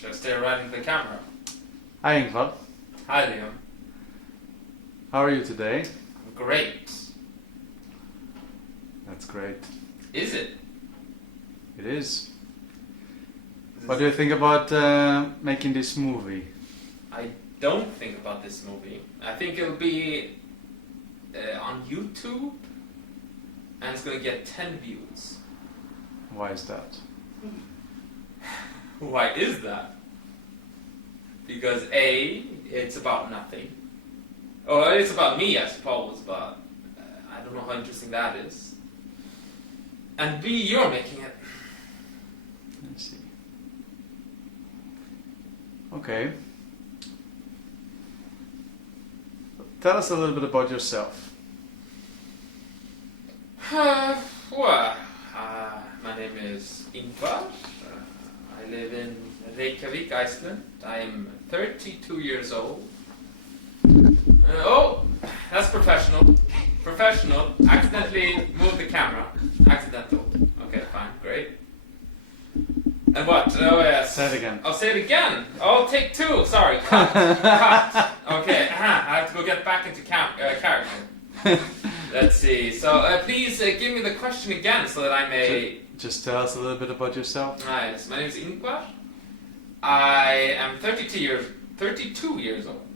Should I stare right into the camera? Hi Ingvar, Hi, Liam. how are you today? Great. That's great. Is it? It is. What do you think about making this movie? I don't think about this movie. I think it'll be on YouTube, and it's gonna get 10 views. Why is that? Why is that? Because A, it's about nothing. Oh, it's about me, I suppose, but I don't know how interesting that is. And B, you're making it. Let's see. Okay. Tell us a little bit about yourself. Well, my name is Ingvar. I live in Reykjavik, Iceland. I am 32 years old. Oh, that's professional. Professional. Accidentally moved the camera. Accidental. Okay, fine, great. And what? Oh yes. Say it again. I'll say it again. Oh, take two. Sorry. Cut. Cut. Okay. I have to go get back into character. Let's see. So please give me the question again so that I may. Just tell us a little bit about yourself. Nice. My name is Ingvar. I am 32 years old.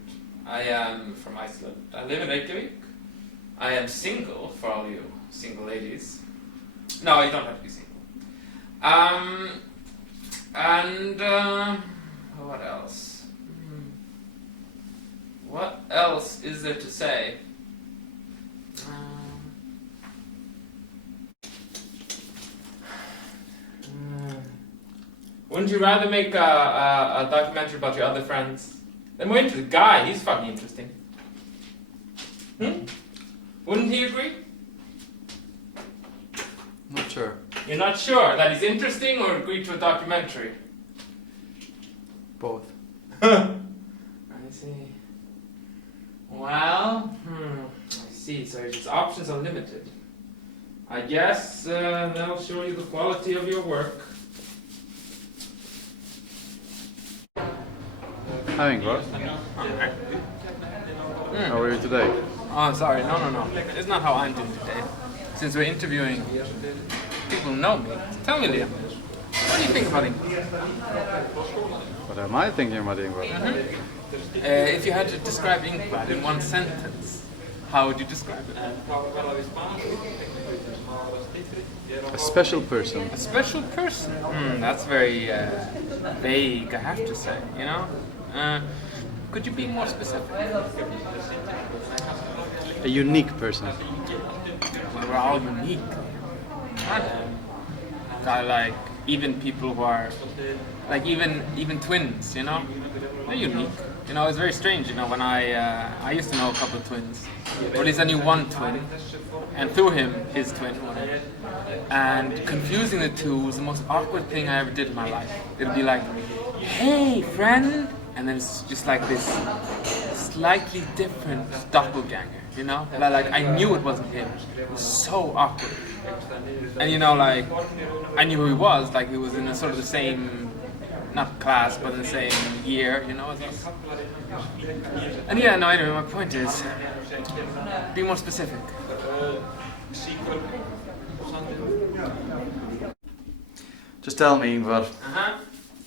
I am from Iceland. I live in Reykjavik. I am single, for all you single ladies. No, you don't have to be single. What else? What else is there to say? Wouldn't you rather make a documentary about your other friends? Then we're into the guy, he's fucking interesting. Wouldn't he agree? Not sure. You're not sure that he's interesting or agree to a documentary? Both. I see. Well, I see. So his options are limited. I guess that'll show you the quality of your work. Hi Ingvar, how are you today? Oh, sorry. No. It's not how I'm doing today. Since we're interviewing people who know me. Tell me, Liam. What do you think about Ingvar? What am I thinking about Ingvar? If you had to describe Ingvar in one sentence, how would you describe it? A special person. A special person? That's very vague, I have to say, you know? Could you be more specific? A unique person. Well, we're all unique. I like even people who are like even twins, you know? They're unique. You know, it's very strange, you know, when I used to know a couple of twins. Or at least I knew one twin. And through him, his twin. And confusing the two was the most awkward thing I ever did in my life. It'd be like, hey friend, and then it's just like this slightly different doppelganger, you know? Like I knew it wasn't him. It was so awkward. And you know, like I knew who he was. Like he was in a sort of the same, not class, but in the same year, you know, as us. And yeah, no, anyway, my point is, be more specific. Just tell me Ingvar,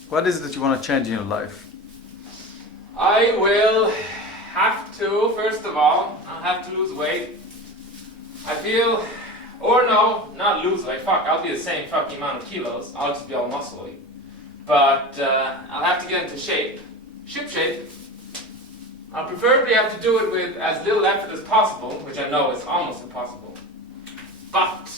what is it that you want to change in your life? I will have to, first of all, I'll have to lose weight. I feel, or no, not lose weight, fuck, I'll be the same fucking amount of kilos, I'll just be all muscly. But I'll have to get into shape. Ship shape. I'll preferably have to do it with as little effort as possible, which I know is almost impossible. But,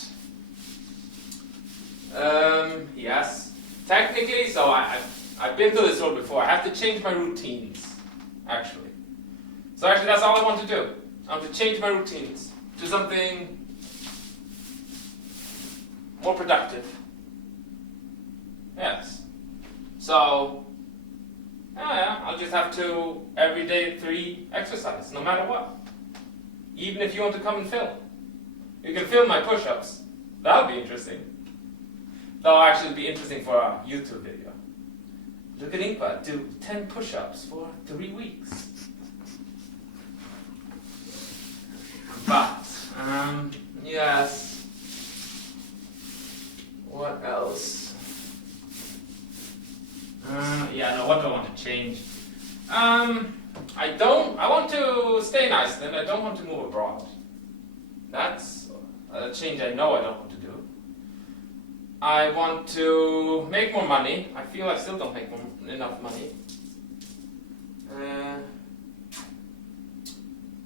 yes, technically, so I've been through this road before, I have to change my routines, actually. So actually that's all I want to do. I want to change my routines to something more productive. Yes. So, yeah, I'll just have to, every day, 3 exercise, no matter what. Even if you want to come and film. You can film my push-ups. That'll be interesting. That'll actually be interesting for a YouTube video. Look at Ingvar do 10 push-ups for 3 weeks. But, yes. What else? What do I want to change? I want to stay in Iceland. I don't want to move abroad. That's a change I know I don't want to do. I want to make more money. I feel I still don't make enough money.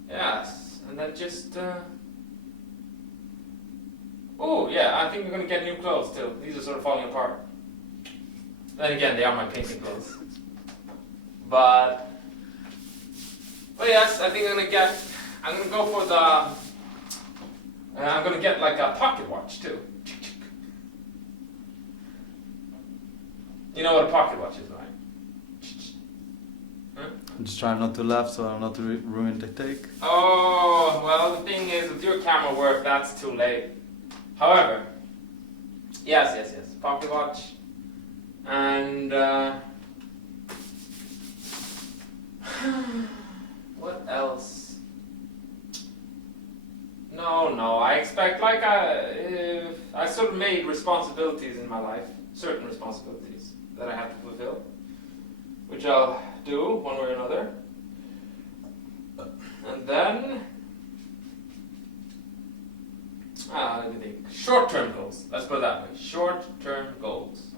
Yes, and then just... Oh, yeah, I think we're going to get new clothes too. These are sort of falling apart. Then again, they are my painting clothes. But yes, I think I'm gonna go for the, I'm gonna get like a pocket watch too. You know what a pocket watch is, right? Huh? I'm just trying not to laugh so I'm not to ruin the take. Oh, well, the thing is, with your camera work, that's too late. However, yes, pocket watch. And, what else? No, I expect, like, I sort of made responsibilities in my life, certain responsibilities that I have to fulfill, which I'll do one way or another. And then, let me think, short-term goals, let's put it that way, short-term goals.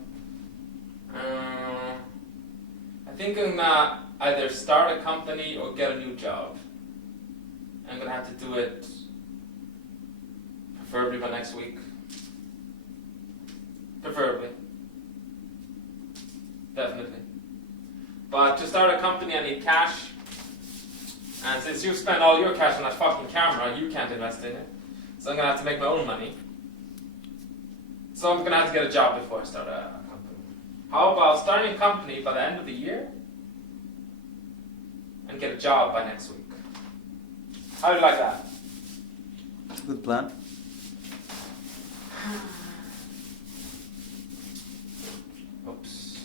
I think I'm gonna either start a company or get a new job. I'm gonna have to do it preferably by next week. Preferably. Definitely. But to start a company I need cash. And since you spend all your cash on that fucking camera, you can't invest in it. So I'm gonna have to make my own money. So I'm gonna have to get a job before I start a company. How about starting a company by the end of the year? And get a job by next week. How do you like that? Good plan. Oops.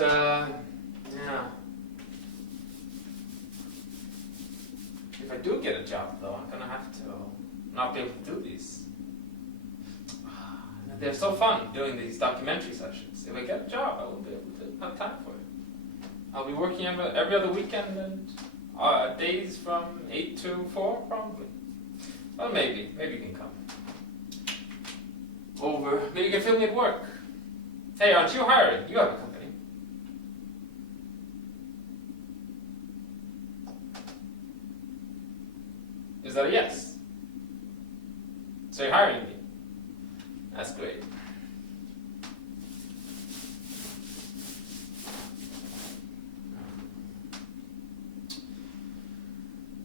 Yeah. If I do get a job, though, I'm gonna have to not be able to do these. They're so fun doing these documentary sessions. If I get a job, I won't be able to have time for it. I'll be working every other weekend and days from 8 to 4, probably. Well, maybe you can come over. Maybe you can film me at work. Hey, aren't you hiring? You have a company. Is that a yes? So you're hiring me? That's great.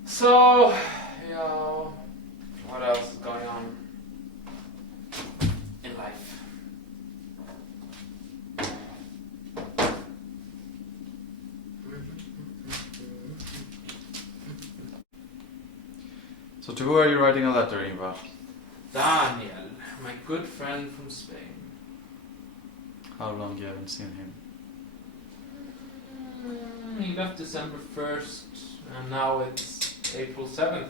So, what else is going on in life? So to who are you writing a letter, Ingvar? Daniel, my good friend from Spain. How long you haven't seen him? He left December 1st, and now it's April 7th.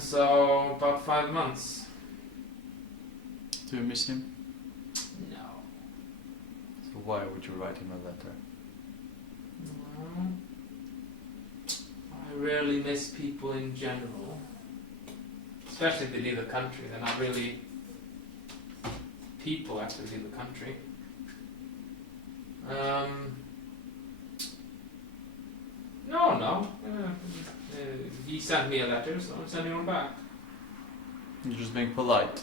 So about 5 months. Do you miss him? No. So why would you write him a letter? Well, I rarely miss people in general. Especially if they leave the country. They're not really people after they leave the country. No. He sent me a letter, so I'm sending one back. You're just being polite.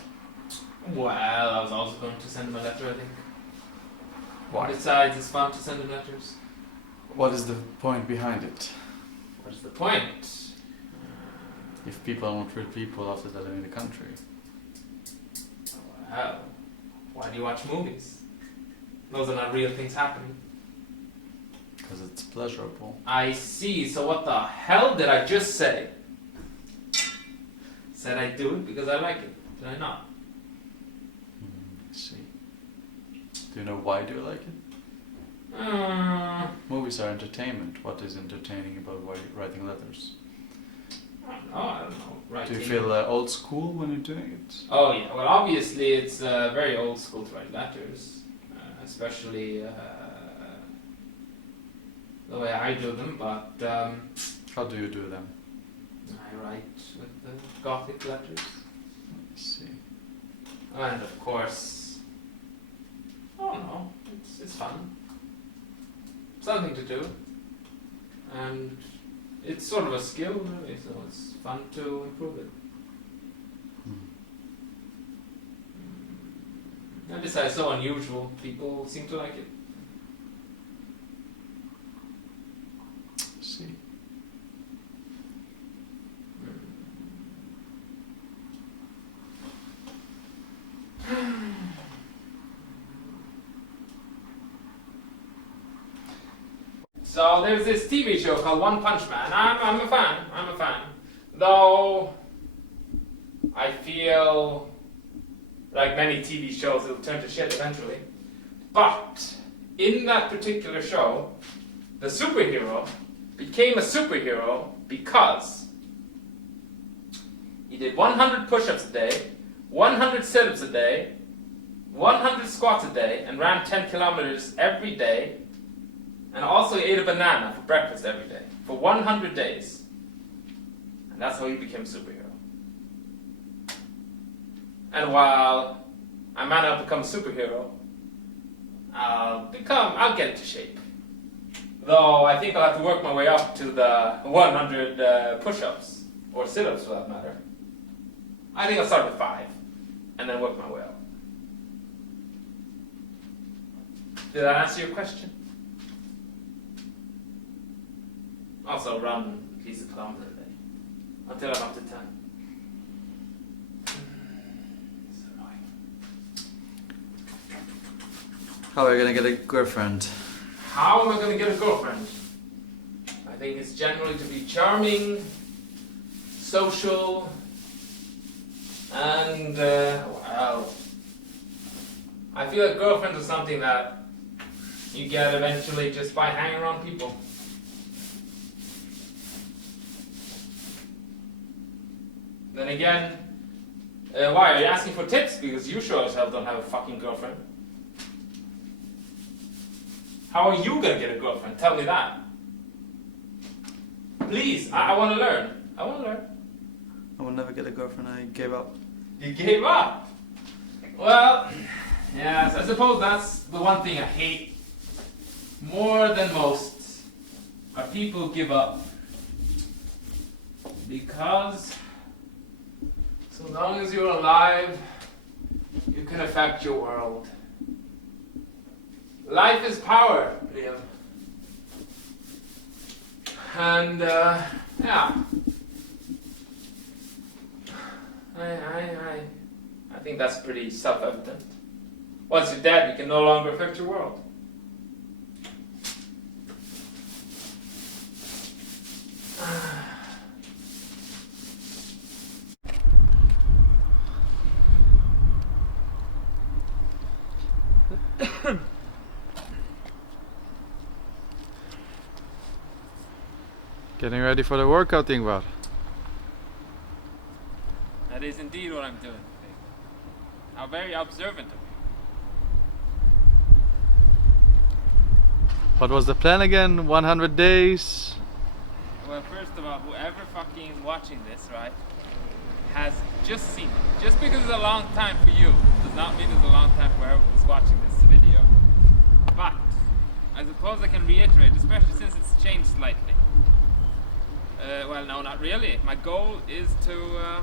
Well, I was also going to send him a letter, I think. Why? Besides, it's fun to send him letters. What is the point behind it? What is the point? If people aren't real people after they're in the country. Well, why do you watch movies? Those are not real things happening. Because it's pleasurable. I see, so what the hell did I just say? Said I do it because I like it. Did I not? I see. Do you know why do you like it? Movies are entertainment. What is entertaining about writing letters? I don't know. Do you feel old school when you're doing it? Oh yeah, well obviously it's very old school to write letters, especially the way I do them, but how do you do them? I write with the Gothic letters. I see. And of course, I don't know, it's fun. Something to do. And it's sort of a skill really, so it's fun to improve it. And this is so unusual, people seem to like it. See. So there's this TV show called One Punch Man. I'm a fan. Though I feel like many TV shows it'll turn to shit eventually. But in that particular show, the superhero became a superhero because he did 100 push-ups a day, 100 sit-ups a day, 100 squats a day, and ran 10 kilometers every day. And also he ate a banana for breakfast every day, for 100 days. And that's how he became a superhero. And while I might not become a superhero, I'll get into shape. Though I think I'll have to work my way up to the 100 push-ups, or sit-ups for that matter. I think I'll start with 5, and then work my way up. Did that answer your question? Also run at least a kilometer a day, until I'm up to 10. It's annoying. How are you gonna get a girlfriend? How am I going to get a girlfriend? I think it's generally to be charming, social, and, well, I feel like girlfriends are something that you get eventually just by hanging around people. Then again, why? Are you asking for tips? Because you sure as hell don't have a fucking girlfriend. How are you gonna get a girlfriend? Tell me that. Please, I want to learn. I will never get a girlfriend. I gave up. You gave up? Well, yes, I suppose that's the one thing I hate more than most. Are people give up. Because so long as you're alive, you can affect your world. Life is power, Liam. And, yeah. I think that's pretty self-evident. Once you're dead, you can no longer affect your world. Getting ready for the workout, Ingvar. That is indeed what I'm doing today. How very observant of you. What was the plan again? 100 days? Well, first of all, whoever fucking is watching this, right, has just seen it. Just because it's a long time for you does not mean it's a long time for whoever is watching this video. But I suppose I can reiterate, especially since it's changed slightly. Well, no, not really. My goal is to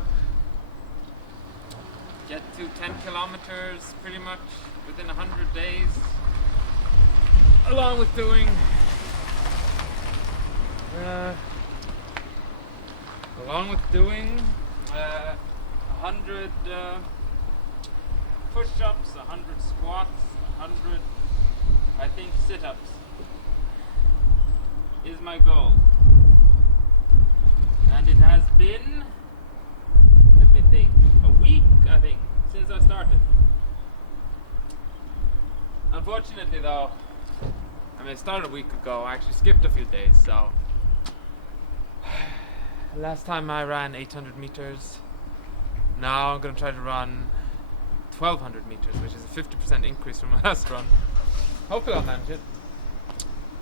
get to 10 kilometers pretty much within 100 days, along with doing 100 push-ups, 100 squats, 100, I think, sit-ups is my goal. And it has been, let me think, a week, I think, since I started. Unfortunately though, I mean, it started a week ago. I actually skipped a few days, so last time I ran 800 meters. Now I'm gonna try to run 1200 meters, which is a 50% increase from my last run. Hopefully I'll manage it.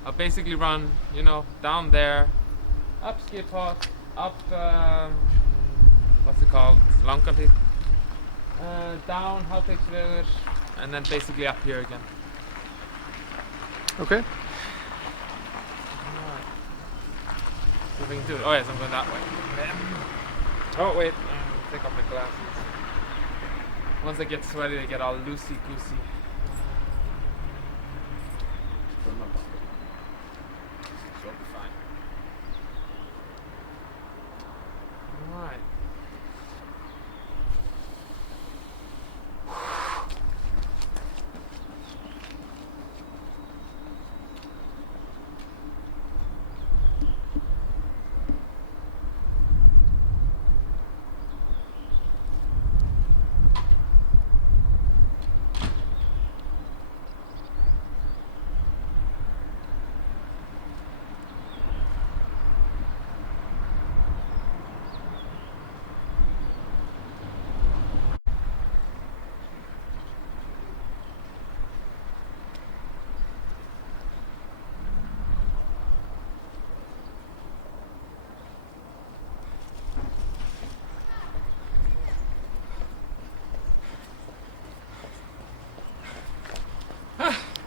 I'll basically run, you know, down there, up Skiphook, up what's it called? Lankalti. Down Halteksvegur, and then basically up here again. Okay. Alright. See if I can do it. Oh yes, I'm going that way. Oh wait, take off my glasses. Once I get sweaty, they get all loosey-goosey. She'll be fine. Alright.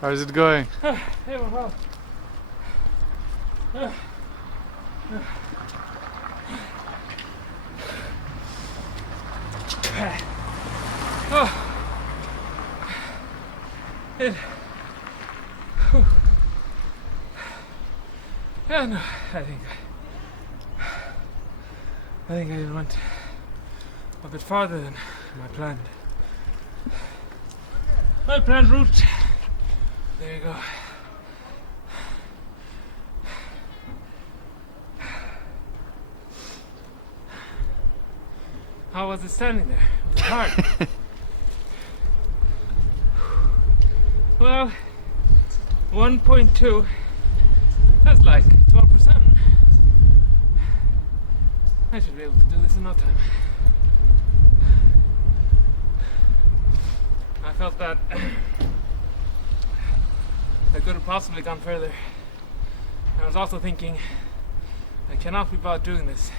How's it going? Hey, well. Yeah, no, I think I went a bit farther than my planned. My planned route. There you go. How was it standing there? Was it hard? Well, 1.2. That's like 12%. I should be able to do this in no time. I felt that I could have possibly gone further. I was also thinking, I cannot be bothered doing this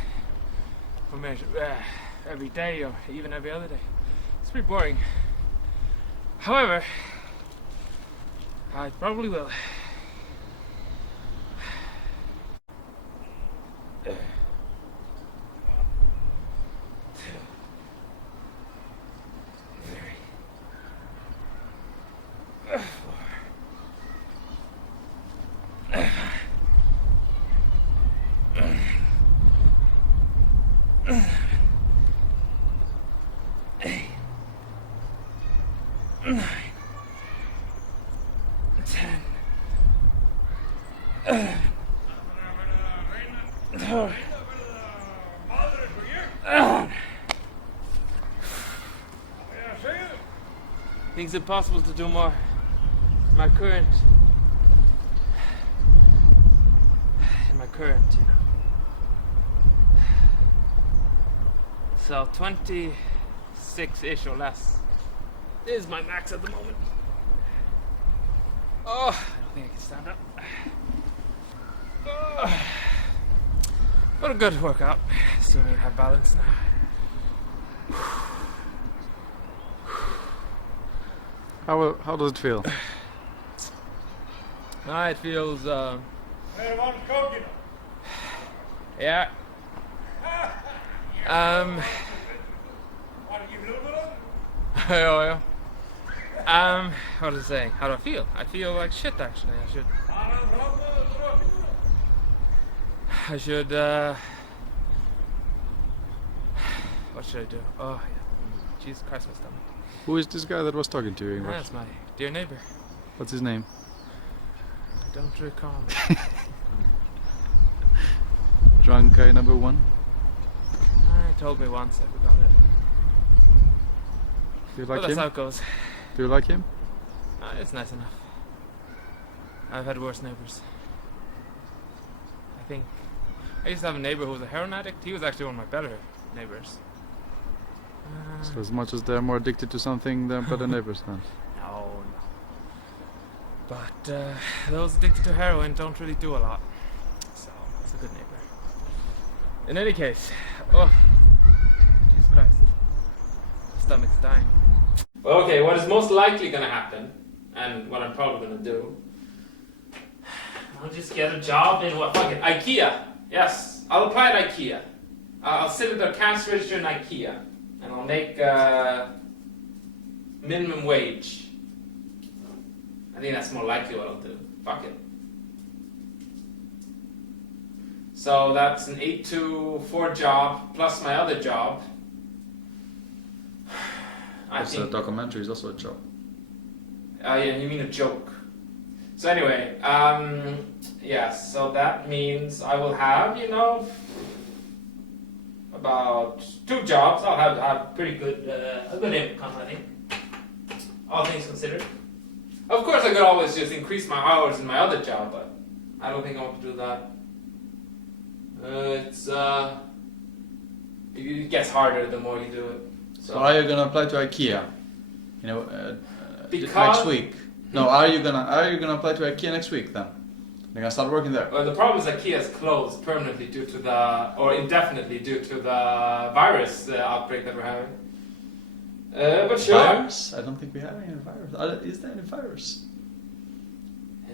for every day or even every other day. It's pretty boring. However, I probably will. I think it's impossible to do more. My current, you know. So 26-ish or less is my max at the moment. Oh, I don't think I can stand up. Oh. What a good workout. Assuming I have balance now. How does it feel? It feels yeah. Yeah. What was I saying? How do I feel? I feel like shit actually. I should what should I do? Oh yeah. Jesus Christ, my stomach. Who is this guy that was talking to you, Ingvar? That's my dear neighbor. What's his name? I don't recall. Drunk guy number one? He told me once, I forgot it. Do you like That's him? how it goes. Do you like him? It's nice enough. I've had worse neighbors. I think I used to have a neighbor who was a heroin addict. He was actually one of my better neighbors. So as much as they're more addicted to something than better neighbors then? No. But those addicted to heroin don't really do a lot. So it's a good neighbor. In any case, oh, Jesus Christ. My stomach's dying. Well, okay, what is most likely gonna happen, and what I'm probably gonna do, I'll just get a job in what? Fuck it, IKEA. Yes, I'll apply at IKEA. I'll sit at their cash register in IKEA, and I'll make minimum wage. I think that's more likely what I'll do. Fuck it. So that's an 8 to 4 job plus my other job. I think a documentary is also a job. Yeah, you mean a joke. So anyway, yes, so that means I will have, you know, about 2 jobs. I'll have pretty good, a good income, I think. All things considered. Of course, I could always just increase my hours in my other job, but I don't think I want to do that. It gets harder the more you do it. So are you gonna apply to IKEA? You know, because next week? No, are you gonna apply to IKEA next week then? You're gonna start working there. Well, the problem is IKEA is closed permanently due to or indefinitely due to the virus outbreak that we're having. But sure. Virus? I don't think we have any virus. Is there any virus?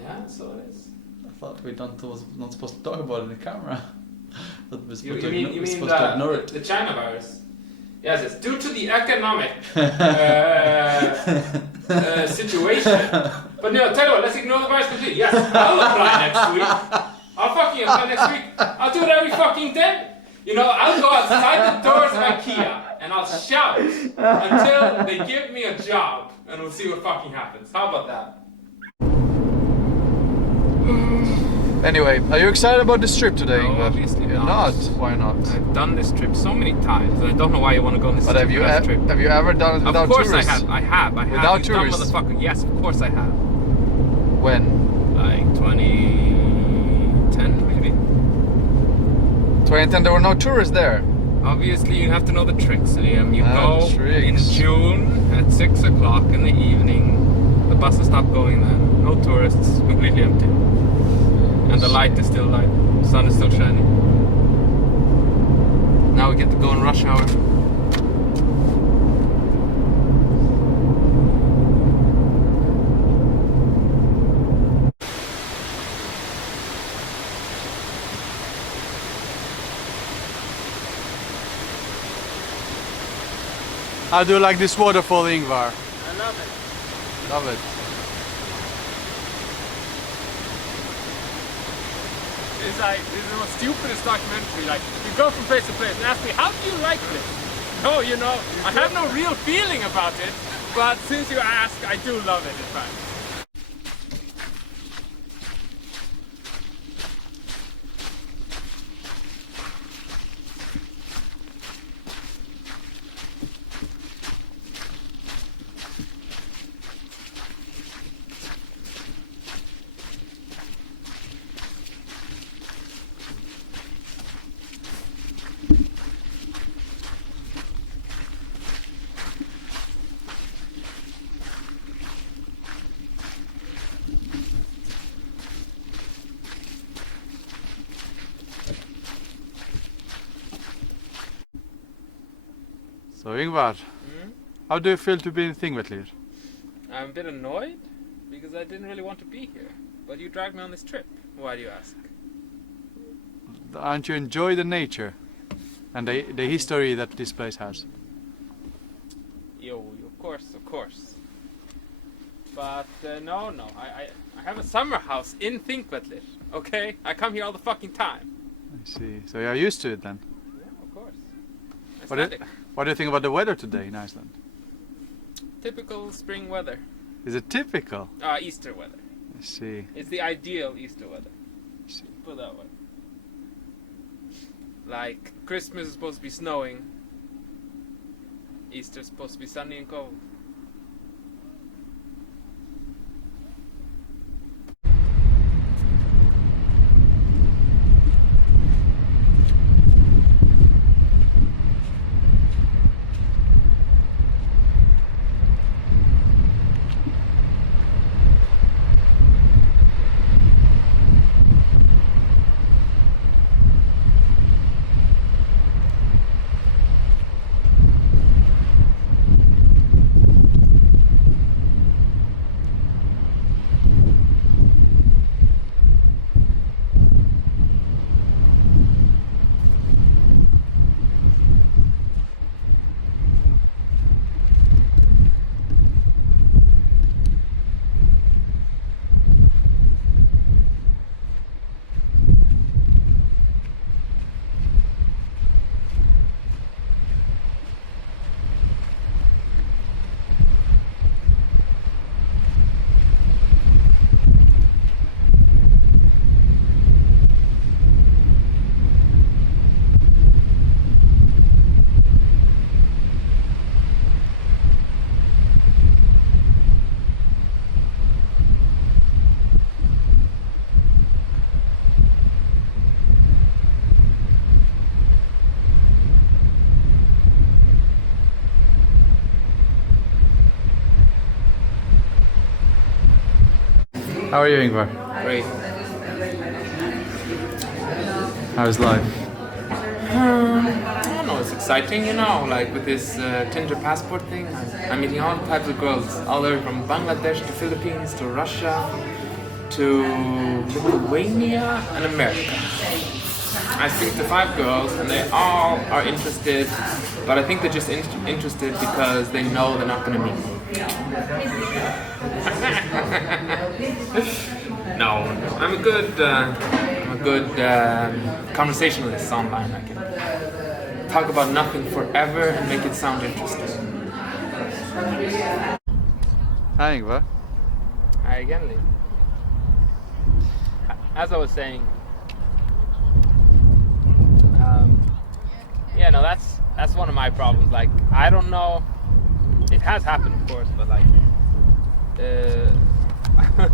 Yeah, so it is. I thought we was not supposed to talk about it in the camera. That we're supposed You mean to ignore it. The China virus? Yes, it's due to the economic situation. But no, tell you what, let's ignore the virus completely. Yes, I'll apply next week. I'll fucking apply next week. I'll do it every fucking day. You know, I'll go outside the doors of IKEA and I'll shout until they give me a job, and we'll see what fucking happens. How about that? Anyway, are you excited about this trip today? No, obviously You're not. Why not? I've done this trip so many times, and I don't know why you want to go on this But have you ever done it without tourists? Of course I have. Without tourists? Motherfucker. Yes, of course I have. When? Like 2010 maybe. 2010 there were no tourists there. Obviously you have to know the tricks, Liam. You go tricks. in June at 6 o'clock in the evening. The buses stop going then. No tourists, completely empty. And the light is still light. The sun is still shining. Now we get to go in rush hour. How do you like this waterfall, Ingvar? I love it. Love it. It's like, this is the most stupidest documentary. Like, you go from place to place and ask me, how do you like this? No, you know, I have no real feeling about it, but since you ask, I do love it, in fact. So Ingvar, how do you feel to be in Thingvellir? I'm a bit annoyed because I didn't really want to be here, but you dragged me on this trip. Why do you ask? Aren't you enjoy the nature and the history that this place has? Yo, of course. But no, I have a summer house in Thingvellir, okay? I come here all the fucking time. I see. So you're used to it then? Yeah, of course. What do you think about the weather today in Iceland? Typical spring weather. Is it typical? Easter weather. I see. It's the ideal Easter weather. I see. Put it that way. Like, Christmas is supposed to be snowing. Easter's supposed to be sunny and cold. How are you, Ingvar? Great. How's life? I don't know, it's exciting, you know, like with this Tinder passport thing. I'm meeting all types of girls, all the way from Bangladesh to Philippines to Russia to Lithuania and America. I speak to 5 girls and they all are interested, but I think they're just interested because they know they're not going to meet me. No, I'm a good conversationalist online. I can talk about nothing forever and make it sound interesting. Hi, Ingvar. Hi again, Lee. As I was saying, yeah, no, that's one of my problems. Like, I don't know. It has happened, of course, but like,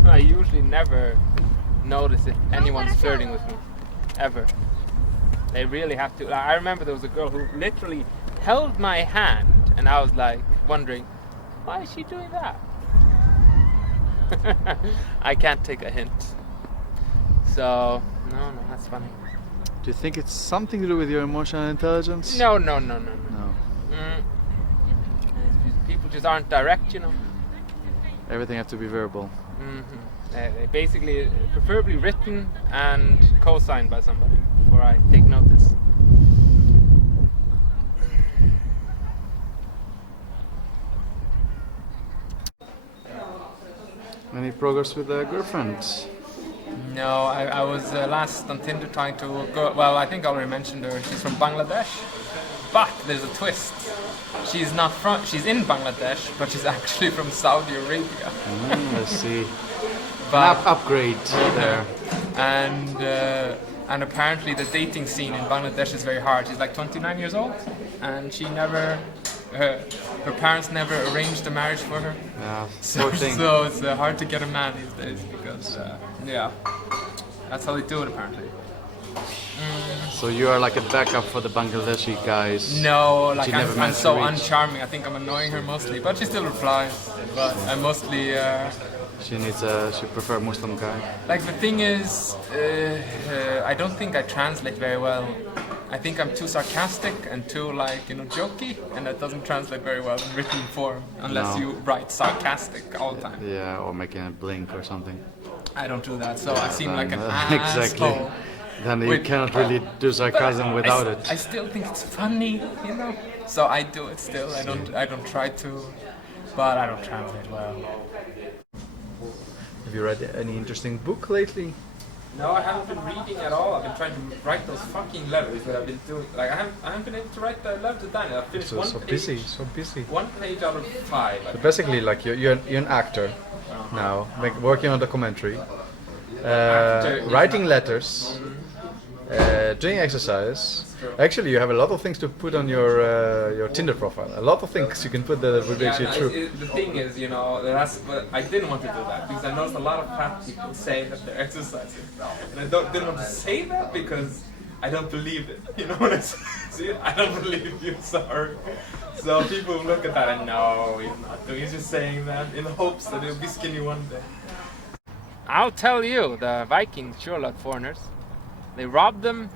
I usually never notice if anyone's flirting with me, ever. They really have to. Like, I remember there was a girl who literally held my hand, and I was like wondering, why is she doing that? I can't take a hint. So no, that's funny. Do you think it's something to do with your emotional intelligence? No. People just aren't direct, you know. Everything has to be verbal. They basically, preferably written and co-signed by somebody before I take notice. Any progress with a girlfriend? No, I was last on Tinder trying to go. Well, I think I already mentioned her. She's from Bangladesh, but there's a twist. She's not from. She's in Bangladesh, but she's actually from Saudi Arabia. Let's see. But Upgrade there. And apparently the dating scene in Bangladesh is very hard. She's like 29 years old, and she never. Her parents never arranged a marriage for her. Yeah, So it's hard to get a man these days because, yeah, that's how they do it apparently. So you are like a backup for the Bangladeshi guys? No, like She never I'm managed so to reach. uncharming. I think I'm annoying her mostly, but she still replies. But I mostly, She prefer Muslim guy. like the thing is, I don't think I translate very well. I think I'm too sarcastic and too jokey, and that doesn't translate very well in written form unless No. you write sarcastic all the time. Yeah, or making a blink or something. I don't do that, so I seem like an Exactly. asshole. Then you Wait, cannot really do sarcasm without it. I still think it's funny, you know. So I do it still. I don't try to, but I don't translate well. Have you read any interesting book lately? No, I haven't been reading at all. I've been trying to write those fucking letters that I've been doing. Like I haven't been able to write the letter to Daniel. I've finished So busy. 1 page out of 5. So basically, like you're an actor now, working on documentary, writing letters, doing exercise. Actually, you have a lot of things to put on your Tinder profile. A lot of things you can put that would be actually true. The thing is, you know, but I didn't want to do that because I noticed a lot of fat people say that they're exercising, and I didn't want to say that because I don't believe it. You know what I say? See, I don't believe you. Sorry. So people look at that and no, he's not doing. He's just saying that in hopes that he'll be skinny one day. I'll tell you, the Vikings sure like foreigners. They robbed them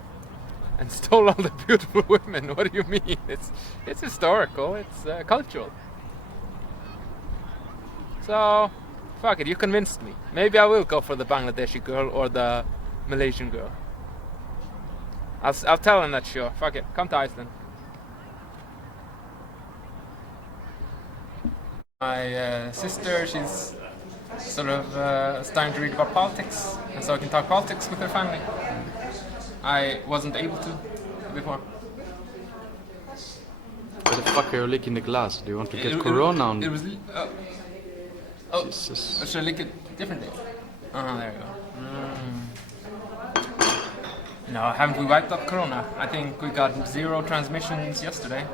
and stole all the beautiful women. What do you mean? It's historical. It's cultural. So, fuck it. You convinced me. Maybe I will go for the Bangladeshi girl or the Malaysian girl. I'll tell them that sure. Fuck it. Come to Iceland. My sister, she's sort of starting to read about politics, and so I can talk politics with her family. I wasn't able to before. Why the fuck are you licking the glass? Do you want to get corona on? It was. Jesus. Should I lick it differently? There you go. No, haven't we wiped up corona? I think we got 0 transmissions yesterday.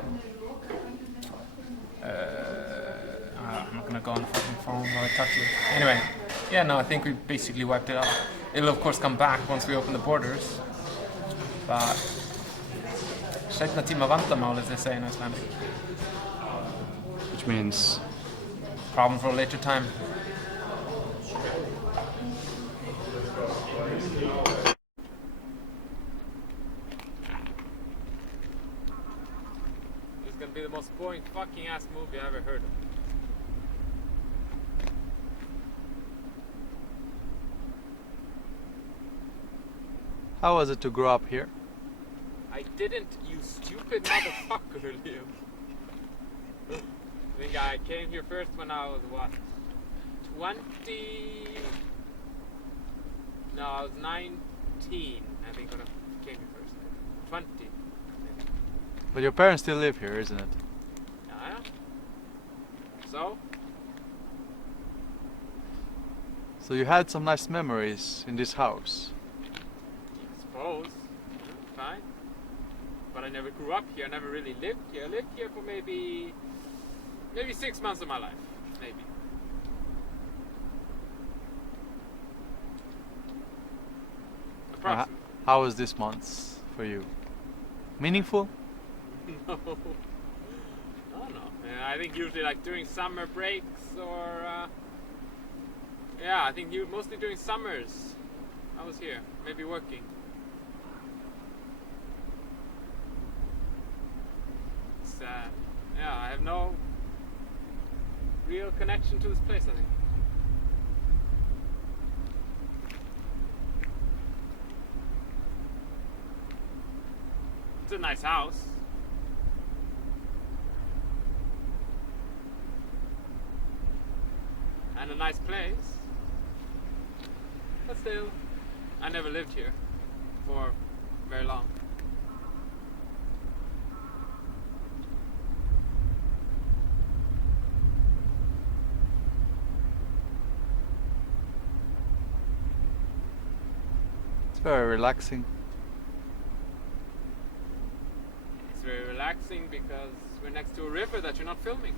I'm not gonna go on the fucking phone while I talk to you. Anyway, yeah, no, I think we basically wiped it out. It'll of course come back once we open the borders. But seinna tíma vandamál, as they say in Icelandic. Which means Problem for a later time. most boring fucking ass movie I ever heard of. How was it to grow up here? I didn't, you stupid motherfucker, Liam. I think I came here first when I was what? 20? No, I was 19. I think when I came here first. 20. Maybe. But your parents still live here, isn't it? Yeah. So? So you had some nice memories in this house. I suppose. Fine. But I never grew up here. I never really lived here. I lived here for maybe 6 months of my life. Maybe. Approximately. How was this month for you? Meaningful? No. I don't know. I think usually like during summer breaks or yeah, I think mostly during summers I was here, maybe working. It's yeah, I have no real connection to this place, I think. It's a nice house. And a nice place. But still, I never lived here for very long. It's very relaxing. It's very relaxing because we're next to a river that you're not filming.